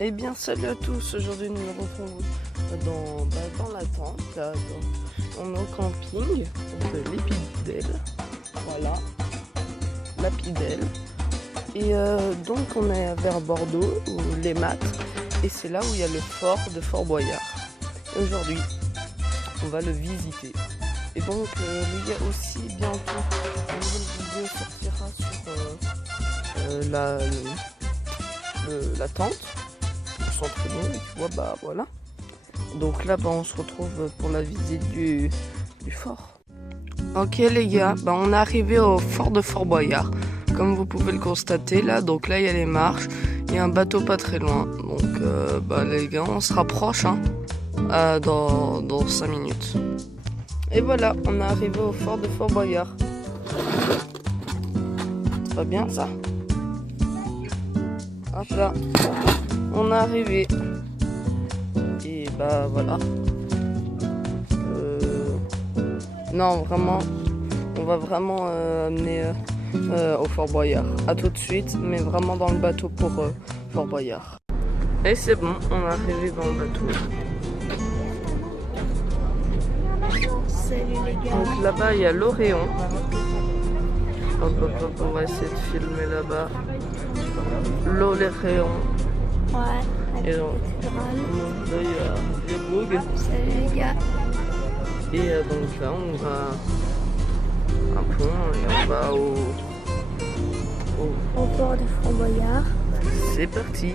Eh bien, salut à tous. Aujourd'hui, nous nous retrouvons dans la tente. Là, on est au camping de l'Épidelle. Voilà, l'Épidelle. Et donc, on est vers Bordeaux, ou les Maths. Et c'est là où il y a le fort de Fort Boyard. Et aujourd'hui, on va le visiter. Et donc, il y a aussi bientôt une nouvelle vidéo sortira sur la tente. S'entraîner, tu vois, bah voilà. Donc là, bah, on se retrouve pour la visite du fort. Ok les gars, bah, on est arrivé au fort de Fort Boyard. Comme vous pouvez le constater là, donc là il y a les marches, il y a un bateau pas très loin. Donc bah les gars, on se rapproche hein, dans 5 minutes. Et voilà, on est arrivé au fort de Fort Boyard. C'est pas bien ça? Hop là. On est arrivé et bah voilà. Non vraiment, on va vraiment amener au Fort Boyard. À tout de suite, mais vraiment dans le bateau pour Fort Boyard. Et c'est bon, on est arrivé dans le bateau. Salut les gars. Donc là-bas il y a l'Oréon. Hop hop hop, on va essayer de filmer là-bas. L'Oréon. Ouais, Et donc, là il y a les Boug. salut les gars. Et donc là on va un pont et on va au... Au port de Fort Boyard. C'est parti.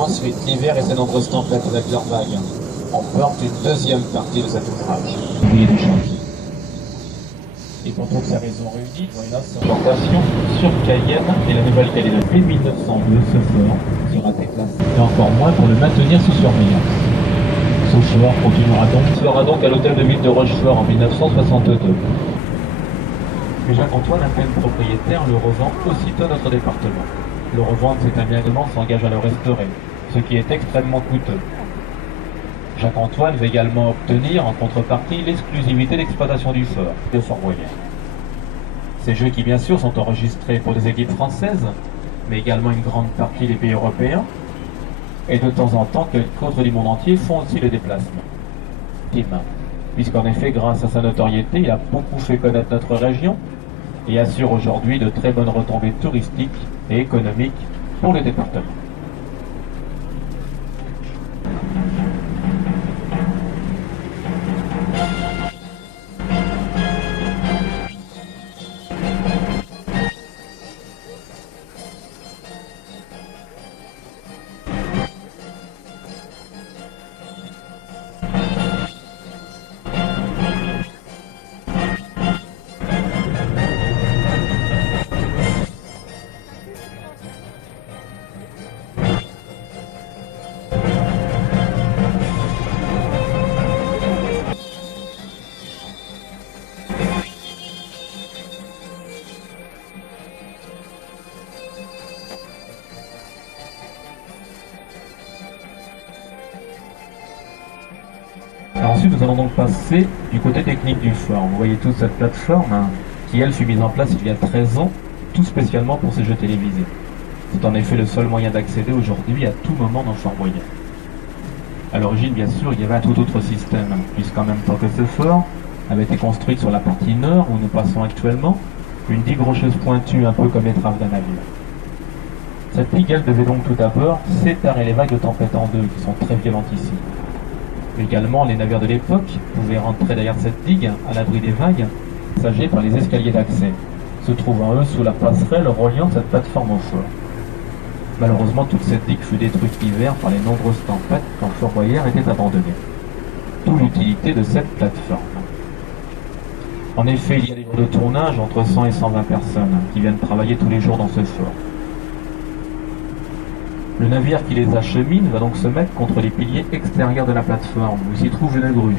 Ensuite, l'hiver et ses nombreuses tempêtes avec leurs vagues emportent une deuxième partie de cet ouvrage. Oui, des chantiers. Et pour toutes ces raisons réunies, Moynas embarcation sur Cayenne et la Nouvelle-Calédonie. Dès 1902, ce fort sera déplacé, et encore moins pour le maintenir sous surveillance. Ce fort sera donc à l'hôtel de ville de Rochefort en 1962. Mais Jacques-Antoine, à peine propriétaire, le revend aussitôt à notre département. Le revendre, c'est un bien également s'engage à le restaurer, ce qui est extrêmement coûteux. Jacques-Antoine va également obtenir en contrepartie l'exclusivité d'exploitation du fort, de Fort-Boyard. Ces jeux qui bien sûr sont enregistrés pour des équipes françaises, mais également une grande partie des pays européens, et de temps en temps quelques autres du monde entier font aussi le déplacement. Puisqu'en effet, grâce à sa notoriété, il a beaucoup fait connaître notre région et assure aujourd'hui de très bonnes retombées touristiques et économiques pour le département. Ensuite, nous allons donc passer du côté technique du fort. Vous voyez toute cette plateforme qui, elle, fut mise en place il y a 13 ans, tout spécialement pour ces jeux télévisés. C'est en effet le seul moyen d'accéder aujourd'hui à tout moment dans Fort-Boyard. À l'origine, bien sûr, il y avait un tout autre système, puisqu'en même temps que ce fort avait été construite sur la partie nord, où nous passons actuellement, une digue rocheuse pointue, un peu comme l'étrave d'un navire. Cette digue, elle, devait donc tout d'abord séparer les vagues de tempête en deux, qui sont très violentes ici. Également, les navires de l'époque pouvaient rentrer derrière cette digue, à l'abri des vagues, passagers par les escaliers d'accès, se trouvant eux sous la passerelle reliant cette plateforme au fort. Malheureusement, toute cette digue fut détruite l'hiver par les nombreuses tempêtes quand Fort-Boyard était abandonné. D'où l'utilité de cette plateforme. En effet, il y a des jours de tournage entre 100 et 120 personnes qui viennent travailler tous les jours dans ce fort. Le navire qui les achemine va donc se mettre contre les piliers extérieurs de la plateforme, où s'y trouve une grue.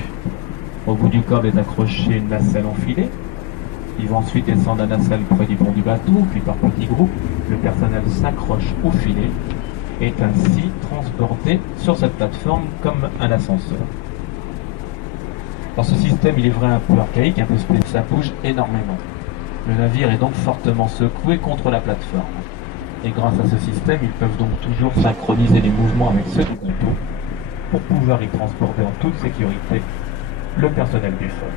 Au bout du câble est accrochée une nacelle en filet. Ils vont ensuite descendre la nacelle près du pont du bateau, puis par petits groupes, le personnel s'accroche au filet et est ainsi transporté sur cette plateforme comme un ascenseur. Dans ce système, il est vrai un peu archaïque, un peu spécial, ça bouge énormément. Le navire est donc fortement secoué contre la plateforme. Et grâce à ce système, ils peuvent donc toujours synchroniser les mouvements avec ceux du bateau pour pouvoir y transporter en toute sécurité le personnel du fort.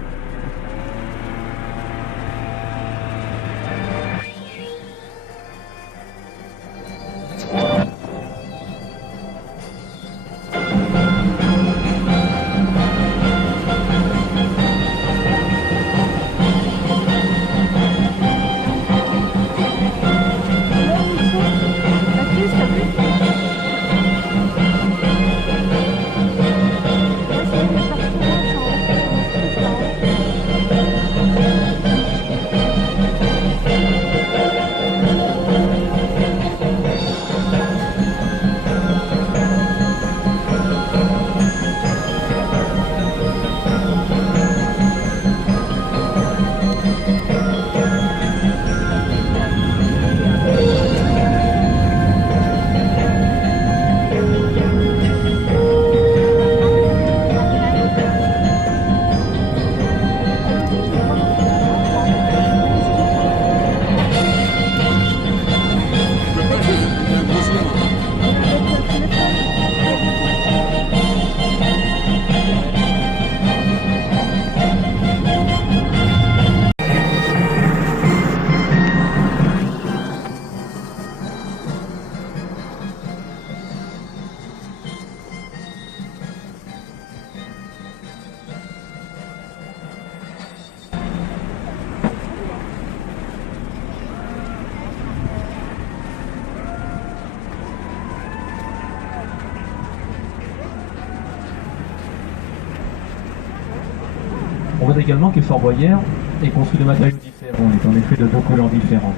On voit également que Fort Boyard est construit de matériaux différents, est en effet de deux couleurs différentes.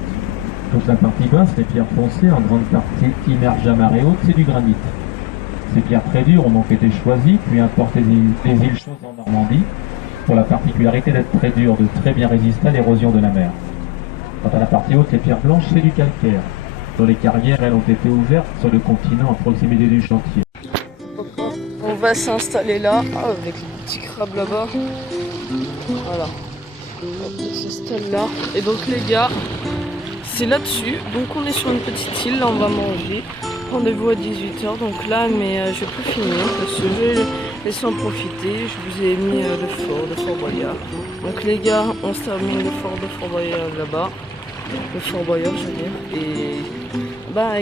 Toute la partie basse, les pierres foncées, en grande partie immergées à marée haute, c'est du granit. Ces pierres très dures ont donc été choisies, puis importées des îles chaudes en Normandie, pour la particularité d'être très dures, de très bien résister à l'érosion de la mer. Quant à la partie haute, les pierres blanches, c'est du calcaire, dont les carrières, elles, ont été ouvertes sur le continent à proximité du chantier. On va s'installer là, avec le petit crabe là-bas. Voilà. On s'installe là. Et donc les gars, c'est là-dessus. Donc on est sur une petite île, là on va manger. Rendez-vous à 18h, donc là, mais je vais plus finir parce que je vais laisser en profiter. Je vous ai mis le fort de Fort Boyard. Donc les gars, on se termine le fort de Fort Boyard là-bas. Le Fort Boyard, je veux dire. Et bye.